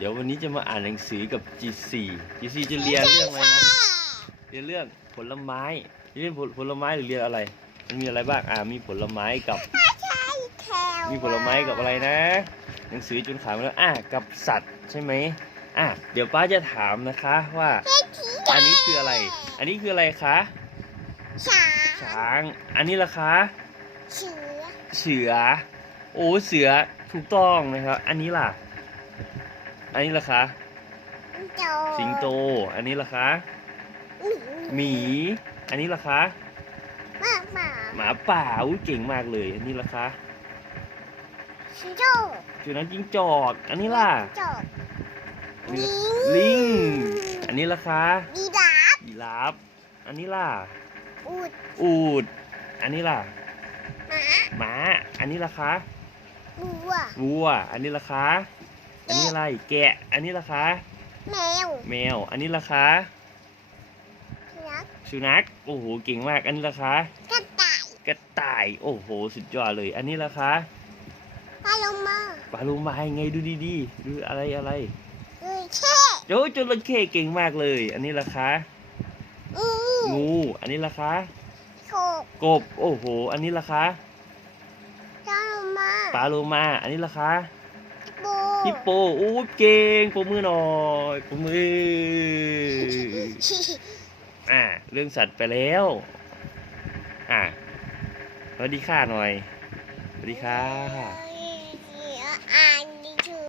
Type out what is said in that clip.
เดี๋ยววันนี้จะมาอ่านหนังสือกับ G4 G4 จะเรียนเรื่องอะไรนะ เรียนเรื่องผลไม้เรียนผลผลไม้หรือเรียนอะไร มันมีอะไรบ้าง อ่า มีผลไม้กับแถวมีผลไม้กับอะไรนะ หนังสือจุนขายมาแล้ว อะกับสัตว์ใช่ไหมอะ เดี๋ยวป้าจะถามนะคะว่า อันนี้คืออะไร อันนี้คืออะไรคะ ช้างช้าง อันนี้ล่ะคะ เสือ เสือ โอ้ เสือ ถูกต้องนะครับ อันนี้ล่ะ อันนี้ล่ะคะโจสิงโต อันนี้ล่ะคะหมี อันนี้ล่ะคะหมาหมาหมาป่าอุ้ยเก่งมากเลย อันนี้ล่ะคะสิงโตสุนัขจิ้งจอกอันนี้ล่ะจบอันนี้ล่ะลิงอันนี้ล่ะคะดีดาบยีราฟอันนี้ล่ะอูดอูดอันนี้ล่ะหมาม้าอันนี้ล่ะคะวัววัวอันนี้ล่ะคะ อันนี้อะไร แกะ อันนี้ล่ะคะแมว แมว อันนี้ล่ะคะนักสุนัข โอ้โห เก่งมาก อันนี้ล่ะคะกระต่าย กระต่าย โอ้โห สุดยอดเลย อันนี้ล่ะคะปลาโลมาปลาลูมายังไงดูดีๆ ดูอะไรอะไรเอ้ยเช่โอ้ยจระเข้เก่งมากเลย อันนี้ล่ะคะอืองู อันนี้ล่ะคะโฉกกบ โอ้โห อันนี้ล่ะคะปลาโลมา ปลาโลมา อันนี้ล่ะคะโบ ฮิปโปโอ้ยเก่งปรบมือหน่อยปรบมืออ่าเรื่องสัตว์ไปแล้ว อ่าสวัสดีค่ะหน่อย สวัสดีค่ะเอ้ย